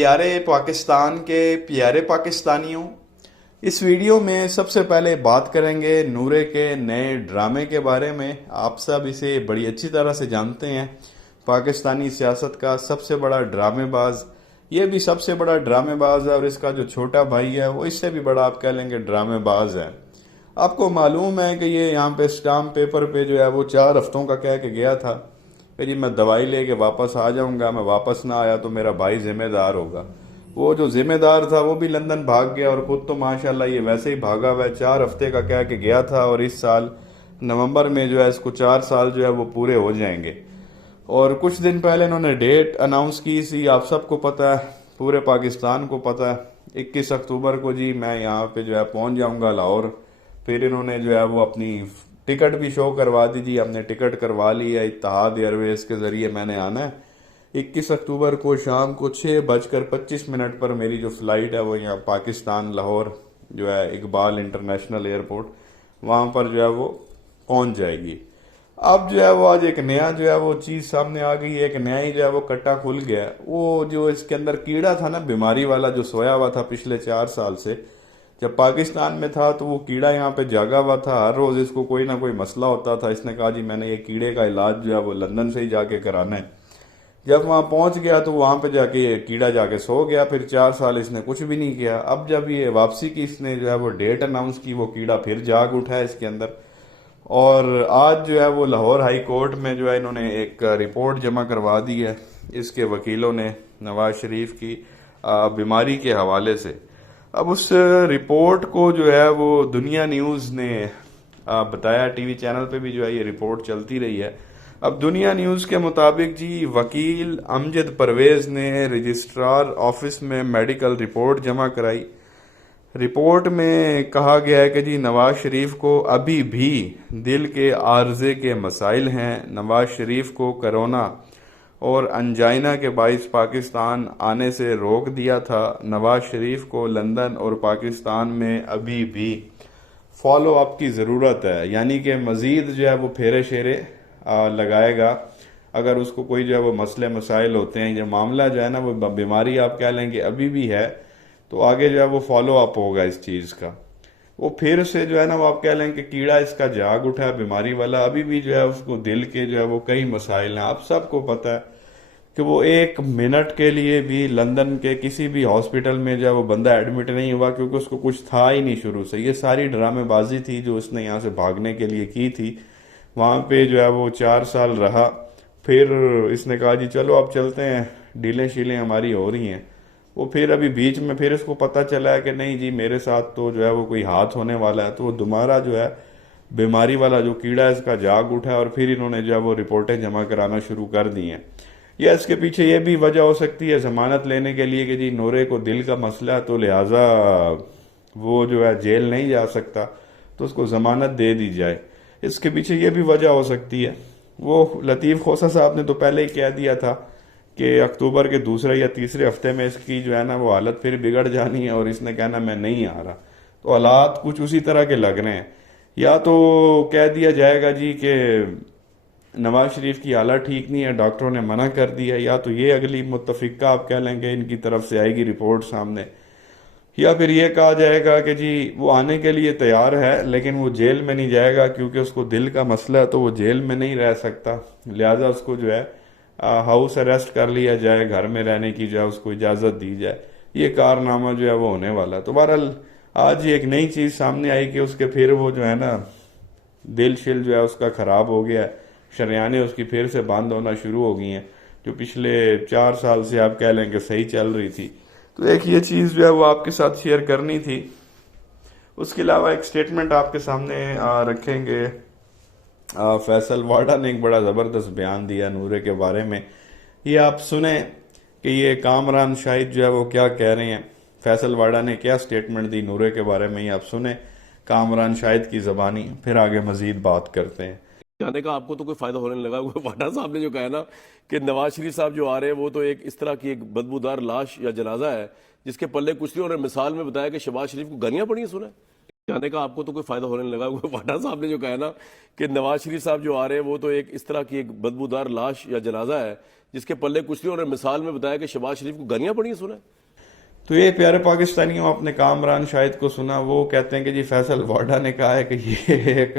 प्यारे पाकिस्तान के प्यारे पाकिस्तानियों, इस वीडियो में सबसे पहले बात करेंगे नूरे के नए ड्रामे के बारे में। आप सब इसे बड़ी अच्छी तरह से जानते हैं। पाकिस्तानी सियासत का सबसे बड़ा ड्रामेबाज, ये भी सबसे बड़ा ड्रामेबाज है, और इसका जो छोटा भाई है वो इससे भी बड़ा आप कह लेंगे ड्रामेबाज है। आपको मालूम है कि ये यहाँ पे स्टाम्प पेपर पे जो है वो 4 हफ्तों का कह के गया था कि जी मैं दवाई लेके वापस आ जाऊंगा, मैं वापस ना आया तो मेरा भाई जिम्मेदार होगा। वो जो जिम्मेदार था वो भी लंदन भाग गया, और खुद तो माशाल्लाह ये वैसे ही भागा हुआ है। 4 हफ्ते का कह के गया था, और इस साल नवंबर में जो है इसको 4 साल जो है वो पूरे हो जाएंगे। और कुछ दिन पहले इन्होंने डेट अनाउंस की थी, आप सबको पता है, पूरे पाकिस्तान को पता है। 21 अक्टूबर को जी मैं यहाँ पे जो है पहुँच जाऊँगा लाहौर। फिर इन्होंने जो है वो अपनी टिकट भी शो करवा दी जी, हमने टिकट करवा ली है, इत्तेहाद एयरवेज के ज़रिए मैंने आना है। 21 अक्टूबर को शाम को 6:25 पर मेरी जो फ़्लाइट है वो यहाँ पाकिस्तान लाहौर जो है इकबाल इंटरनेशनल एयरपोर्ट, वहाँ पर जो है वो पहुँच जाएगी। अब जो है वो आज एक नया जो है वो चीज़ सामने आ गई है, एक नया ही जो है वो कट्टा खुल गया है। वो जो इसके अंदर कीड़ा था ना, बीमारी वाला, जो सोया हुआ था पिछले 4 साल से, जब पाकिस्तान में था तो वो कीड़ा यहाँ पे जागा हुआ था। हर रोज़ इसको कोई ना कोई मसला होता था। इसने कहा जी मैंने ये कीड़े का इलाज जो है वो लंदन से ही जाके कराना है। जब वहाँ पहुँच गया तो वहाँ पे जाके ये कीड़ा जाके सो गया। फिर 4 साल इसने कुछ भी नहीं किया। अब जब ये वापसी की इसने जो है वो डेट अनाउंस की, वो कीड़ा फिर जाग उठा है इसके अंदर। और आज जो है वो लाहौर हाई कोर्ट में जो है इन्होंने एक रिपोर्ट जमा करवा दी है इसके वकीलों ने, नवाज शरीफ की बीमारी के हवाले से। अब उस रिपोर्ट को जो है वो दुनिया न्यूज़ ने बताया, टीवी चैनल पे भी जो है ये रिपोर्ट चलती रही है। अब दुनिया न्यूज़ के मुताबिक जी वकील अमजद परवेज़ ने रजिस्ट्रार ऑफिस में मेडिकल रिपोर्ट जमा कराई। रिपोर्ट में कहा गया है कि जी नवाज शरीफ को अभी भी दिल के आर्जे के मसाइल हैं। नवाज शरीफ को कोरोना और अंजाइना के बाइस पाकिस्तान आने से रोक दिया था। नवाज शरीफ को लंदन और पाकिस्तान में अभी भी फॉलो अप की ज़रूरत है, यानी कि मज़ीद जो है वो फेरे शेरे लगाएगा। अगर उसको कोई जो है वो मसले मसाइल होते हैं, ये मामला जो है ना वो बीमारी आप कह लेंगे अभी भी है, तो आगे जो है वो फॉलो अप होगा इस चीज़ का। वो फिर से जो है ना वो आप कह लें कि कीड़ा इसका जाग उठा है बीमारी वाला। अभी भी जो है उसको दिल के जो है वो कई मसाइल हैं। आप सबको पता है कि वो 1 मिनट के लिए भी लंदन के किसी भी हॉस्पिटल में जो है वो बंदा एडमिट नहीं हुआ, क्योंकि उसको कुछ था ही नहीं शुरू से। ये सारी ड्रामेबाजी थी जो उसने यहाँ से भागने के लिए की थी। वहाँ पे जो है वो 4 साल रहा। फिर इसने कहा जी चलो अब चलते हैं, डीलें शीलें हमारी हो रही हैं। वो फिर अभी बीच में फिर इसको पता चला है कि नहीं जी मेरे साथ तो जो है वो कोई हाथ होने वाला है, तो वो दोबारा जो है बीमारी वाला जो कीड़ा है इसका जाग उठा है, और फिर इन्होंने जो है वो रिपोर्टें जमा कराना शुरू कर दी हैं। या इसके पीछे ये भी वजह हो सकती है जमानत लेने के लिए कि जी नूरे को दिल का मसला है, तो लिहाजा वो जो है जेल नहीं जा सकता, तो उसको जमानत दे दी जाए। इसके पीछे ये भी वजह हो सकती है। वो लतीफ़ खोसा साहब ने तो पहले ही कह दिया था कि अक्टूबर के दूसरे या तीसरे हफ्ते में इसकी जो है ना वो हालत फिर बिगड़ जानी है, और इसने कहना मैं नहीं आ रहा। तो हालात कुछ उसी तरह के लग रहे हैं। या तो कह दिया जाएगा जी कि नवाज शरीफ की हालत ठीक नहीं है, डॉक्टरों ने मना कर दिया, या तो ये अगली मुतफिका आप कह लेंगे इनकी तरफ से आएगी रिपोर्ट सामने, या फिर ये कहा जाएगा कि जी वो आने के लिए तैयार है लेकिन वो जेल में नहीं जाएगा, क्योंकि उसको दिल का मसला है, तो वो जेल में नहीं रह सकता। लिहाजा उसको जो है हाउस अरेस्ट कर लिया जाए, घर में रहने की जो है उसको इजाज़त दी जाए। ये कारनामा जो है वो होने वाला है। तो बहरहाल आज ही एक नई चीज़ सामने आई कि उसके फिर वो जो है ना दिल शिल जो है उसका ख़राब हो गया है। शरियानें उसकी फिर से बंद होना शुरू हो गई हैं, जो पिछले 4 साल से आप कह लें कि सही चल रही थी। तो एक ये चीज़ जो है वो आपके साथ शेयर करनी थी। उसके अलावा एक स्टेटमेंट आपके सामने रखेंगे। फैसल वाडा ने एक बड़ा ज़बरदस्त बयान दिया नूरे के बारे में। ये आप सुने कि ये कामरान शाहिद जो है वो क्या कह रहे हैं। फैसल वाडा ने क्या स्टेटमेंट दी नूरे के बारे में, ये आप सुने कामरान शाहिद की ज़बानी, फिर आगे मज़ीद बात करते हैं। जाने का आपको तो कोई फायदा होने लगा। वाडा साहब ने जो कहा ना कि नवाज शरीफ साहब जो आ रहे हैं वो तो एक इस तरह की एक बदबूदार लाश या जनाजा है जिसके पल्ले कुछ नहीं, और मिसाल में बताया कि शहबाज शरीफ को गालियां पड़ी हैं, सुना है। जाने का आपको तो कोई फायदा होने नहीं लगा। वो वाटा साहब ने जो कहा ना कि नवाज शरीफ साहब जो आ रहे हैं वो तो एक इस तरह की एक बदबूदार लाश या जनाजा है जिसके पल्ले कुछ नहीं। उन्होंने मिसाल में बताया कि शहबाज शरीफ को गालियां पड़ी हैं, सुना है? तो ये प्यारे पाकिस्तानियों, आपने कामरान शाहिद को सुना, वो कहते हैं कि जी फैसल वाडा ने कहा है कि ये एक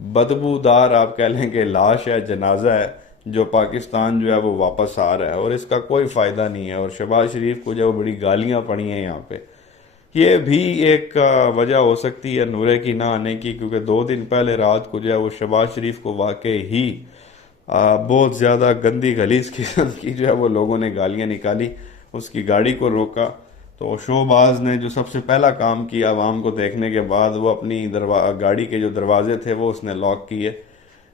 बदबूदार, आप कह लें कि लाश है, जनाजा है, जो पाकिस्तान जो है वो वापस आ रहा है और इसका कोई फायदा नहीं है। और शहबाज शरीफ को जो बड़ी गालियां पड़ी हैं यहाँ पे, ये भी एक वजह हो सकती है नूरे की ना आने की, क्योंकि 2 दिन पहले रात को जो है वो शहबाज शरीफ को वाकई ही बहुत ज़्यादा गंदी गलीज किस्म की जो है वो लोगों ने गालियां निकाली। उसकी गाड़ी को रोका तो शोबाज ने जो सबसे पहला काम किया आवाम को देखने के बाद, वो अपनी गाड़ी के जो दरवाजे थे वो उसने लॉक किए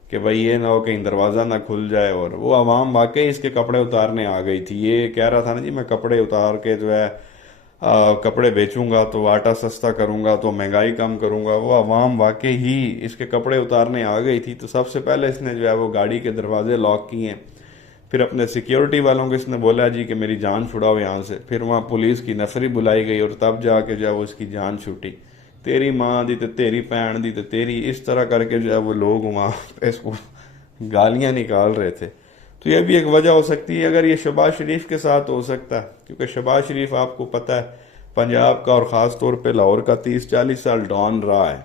कि भाई ये ना हो कहीं दरवाज़ा ना खुल जाए। और वो आवाम वाकई इसके कपड़े उतारने आ गई थी। ये कह रहा था ना जी मैं कपड़े उतार के जो है कपड़े बेचूंगा तो आटा सस्ता करूंगा तो महंगाई कम करूंगा। वो आवाम वाकई ही इसके कपड़े उतारने आ गई थी। तो सबसे पहले इसने जो है वो गाड़ी के दरवाजे लॉक किए, फिर अपने सिक्योरिटी वालों को इसने बोला जी कि मेरी जान छुड़ाओ यहाँ से। फिर वहाँ पुलिस की नफरी बुलाई गई और तब जाके जो है वो इसकी जान छूटी। तेरी माँ दी तो तेरी भैन दी तो तेरी, इस तरह करके जो है वो लोग वहाँ पे इसको गालियाँ निकाल रहे थे। तो यह भी एक वजह हो सकती है। अगर ये शहबाज शरीफ के साथ हो सकता है, क्योंकि शहबाज शरीफ आपको पता है पंजाब का और ख़ास तौर पे लाहौर का 30-40 साल डॉन रहा है,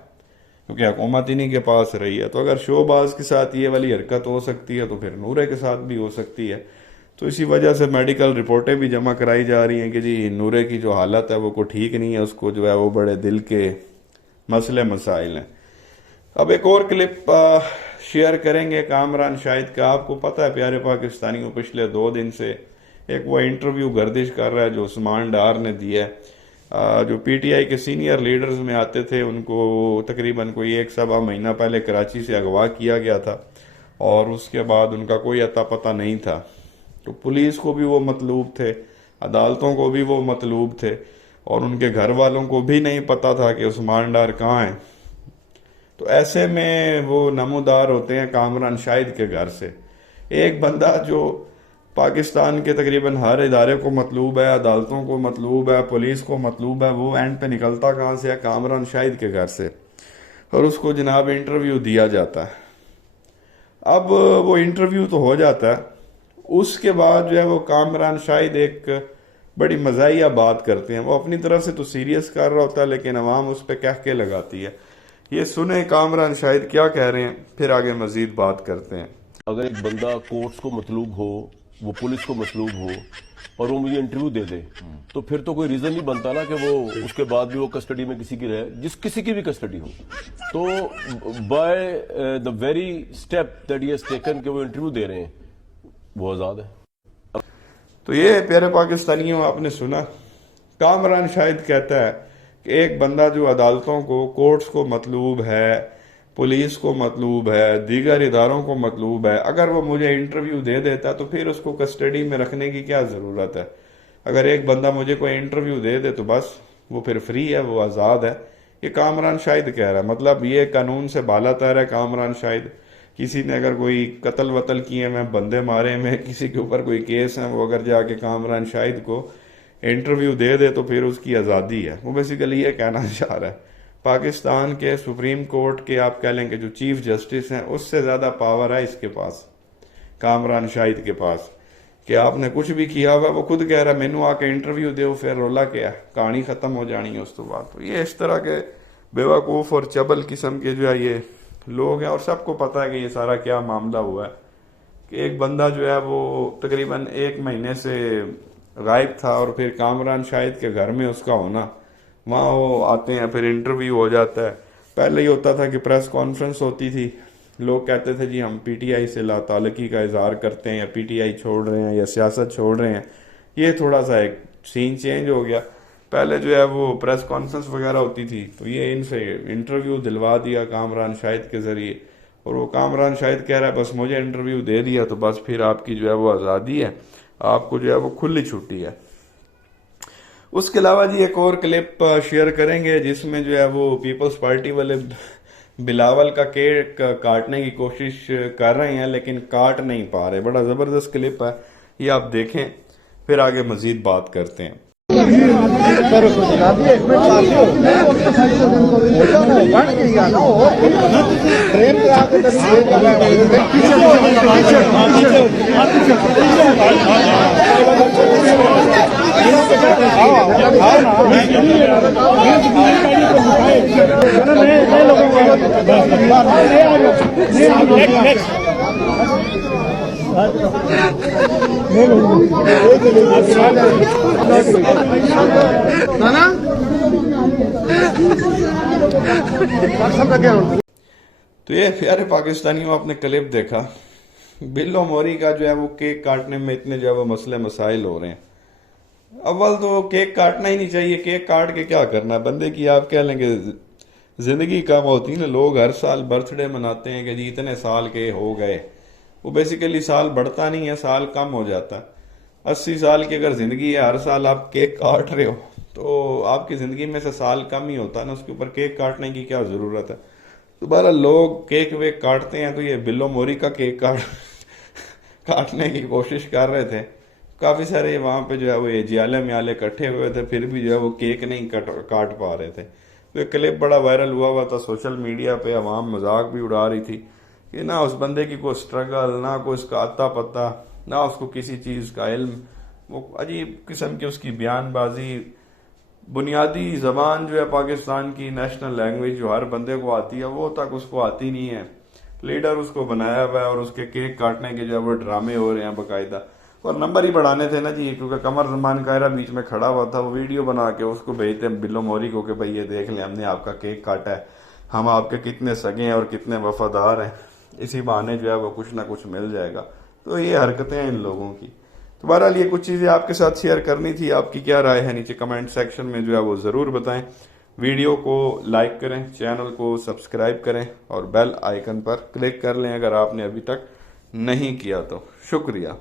क्योंकि हुकूमत इन्हीं के पास रही है। तो अगर शोबाज के साथ ये वाली हरकत हो सकती है तो फिर नूरे के साथ भी हो सकती है। तो इसी वजह से मेडिकल रिपोर्टें भी जमा कराई जा रही हैं कि जी नूरे की जो हालत है वो को ठीक नहीं है, उसको जो है वो बड़े दिल के मसले मसाइल हैं। अब एक और क्लिप शेयर करेंगे कामरान शाहिद का। आपको पता है प्यारे पाकिस्तानियों, पिछले 2 दिन से एक वो इंटरव्यू गर्दिश कर रहा है जो उस्मान डार ने दिया है। जो पीटीआई के सीनियर लीडर्स में आते थे उनको तकरीबन कोई 1-1.25 महीना पहले कराची से अगवा किया गया था और उसके बाद उनका कोई अता पता नहीं था। तो पुलिस को भी वो मतलूब थे, अदालतों को भी वो मतलूब थे और उनके घर वालों को भी नहीं पता था कि उस्मान डार कहाँ हैं। तो ऐसे में वो नमोदार होते हैं कामरान शाहिद के घर से। एक बंदा जो पाकिस्तान के तकरीबन हर इदारे को मतलूब है, अदालतों को मतलूब है, पुलिस को मतलूब है, वो एंड पे निकलता कहाँ से है? कामरान शाहिद के घर से। और उसको जनाब इंटरव्यू दिया जाता है। अब वो इंटरव्यू तो हो जाता है, उसके बाद जो है वो कामरान शाहिद एक बड़ी मज़ाहिया बात करते हैं। वो अपनी तरफ से तो सीरियस कर रहा होता है लेकिन अवाम उस पर कह के लगाती है। ये सुने कामरान शाहिद क्या कह रहे हैं, फिर आगे मजीद बात करते हैं। अगर एक बंदा कोर्ट्स को मतलूब हो, वो पुलिस को मतलूब हो और वो मुझे इंटरव्यू दे दे, तो फिर तो कोई रीजन नहीं बनता ना कि वो उसके बाद भी वो कस्टडी में किसी की रहे, किसी की भी कस्टडी हो। तो by the worry step that he has taken कि वो इंटरव्यू दे रहे हैं, वो आजाद है। तो ये प्यारे पाकिस्तानियों, आपने सुना कामरान शाहिद कहता है कि एक बंदा जो अदालतों को, कोर्ट्स को मतलूब है, पुलिस को मतलूब है, दीगर इदारों को मतलूब है, अगर वो मुझे इंटरव्यू दे देता तो फिर उसको कस्टडी में रखने की क्या ज़रूरत है। अगर एक बंदा मुझे कोई इंटरव्यू दे दे तो बस वो फिर फ्री है, वो आज़ाद है। ये कामरान शाहिद कह रहा है। मतलब ये कानून से बाला तर है कामरान शाहिद। किसी ने अगर कोई कत्ल वतल किए में, बंदे मारे में, किसी के ऊपर कोई केस है, वो अगर जाके कामरान शाहिद को इंटरव्यू दे दे तो फिर उसकी आज़ादी है। वो बेसिकली ये कहना चाह रहा है। पाकिस्तान के सुप्रीम कोर्ट के, आप कह लें कि जो चीफ जस्टिस हैं, उससे ज़्यादा पावर है इसके पास, कामरान शाहिद के पास, कि आपने कुछ भी किया हुआ। वो खुद कह रहा है मैनू आके इंटरव्यू दो, फिर रोला क्या, कहानी ख़त्म हो जानी है उस तो बाद। तो ये इस तरह के बेवकूफ़ और चबल किस्म के जो है ये लोग हैं। और सबको पता है कि ये सारा क्या मामला हुआ है कि एक बंदा जो है वो तकरीबन 1 महीने से गायब था और फिर कामरान शाहिद के घर में उसका होना, वहाँ वो आते हैं, फिर इंटरव्यू हो जाता है। पहले ये होता था कि प्रेस कॉन्फ्रेंस होती थी, लोग कहते थे जी हम पीटीआई से लाताल्लुकी का इजहार करते हैं या पीटीआई छोड़ रहे हैं या सियासत छोड़ रहे हैं। ये थोड़ा सा एक सीन चेंज हो गया। पहले जो है वो प्रेस कॉन्फ्रेंस वगैरह होती थी, तो ये इनसे इंटरव्यू दिलवा दिया कामरान शाहिद के ज़रिए। और वो कामरान शाहिद कह रहा है बस मुझे इंटरव्यू दे दिया तो बस फिर आपकी जो है वो आज़ादी है, आपको जो है वो खुली छुट्टी है। उसके अलावा जी एक और क्लिप शेयर करेंगे जिसमें जो है वो पीपल्स पार्टी वाले बिलावल का केक काटने की कोशिश कर रहे हैं लेकिन काट नहीं पा रहे। बड़ा ज़बरदस्त क्लिप है, ये आप देखें, फिर आगे मजीद बात करते हैं। तो ये प्यारे पाकिस्तानियों, आपने क्लिप देखा। बिल्लो मोरी का जो है वो केक काटने में इतने जो है वो मसले मसाइल हो रहे हैं। अव्वल तो केक काटना ही नहीं चाहिए। केक काट के क्या करना है बंदे की, आप कह लेंगे जिंदगी कम होती है ना। लोग हर साल बर्थडे मनाते हैं कि जी इतने साल के हो गए। वो बेसिकली साल बढ़ता नहीं है, साल कम हो जाता है। 80 साल की अगर जिंदगी है, हर साल आप केक काट रहे हो तो आपकी जिंदगी में से साल कम ही होता है ना। उसके ऊपर केक काटने की क्या जरूरत है। दोबारा लोग केक वेक काटते हैं तो ये बिल्लो मोरी का केक काटने की कोशिश कर रहे थे। काफी सारे वहां पे जो है वो ये जियाले म्याले इकट्ठे हुए थे, फिर भी जो है वो केक नहीं काट पा रहे थे। तो ये क्लिप बड़ा वायरल हुआ था सोशल मीडिया पे। अवाम मजाक भी उड़ा रही थी कि ना उस बंदे की कोई स्ट्रगल, ना कोई उसका आता पता, ना उसको किसी चीज का इल्म। वो अजीब किस्म की उसकी बयानबाजी। बुनियादी जबान जो है पाकिस्तान की नेशनल लैंग्वेज जो हर बंदे को आती है वो तक उसको आती नहीं है। लीडर उसको बनाया हुआ है और उसके केक काटने के जो है वो ड्रामे हो रहे हैं बाकायदा। और नंबर ही बढ़ाने थे ना जी, क्योंकि कमर जमान कायरा बीच में खड़ा हुआ था। वो वीडियो बना के उसको भेजते हैं बिल्लो मोरी को कि भाई ये देख ले, हमने आपका केक काटा है, हम आपके कितने सगे हैं और कितने वफादार हैं। इसी बहाने जो है वो कुछ ना कुछ मिल जाएगा। तो ये हरकतें हैं इन लोगों की। तो बहरहाल ये कुछ चीज़ें आपके साथ शेयर करनी थी। आपकी क्या राय है नीचे कमेंट सेक्शन में जो है वो ज़रूर बताएं। वीडियो को लाइक करें, चैनल को सब्सक्राइब करें और बेल आइकन पर क्लिक कर लें अगर आपने अभी तक नहीं किया तो। शुक्रिया।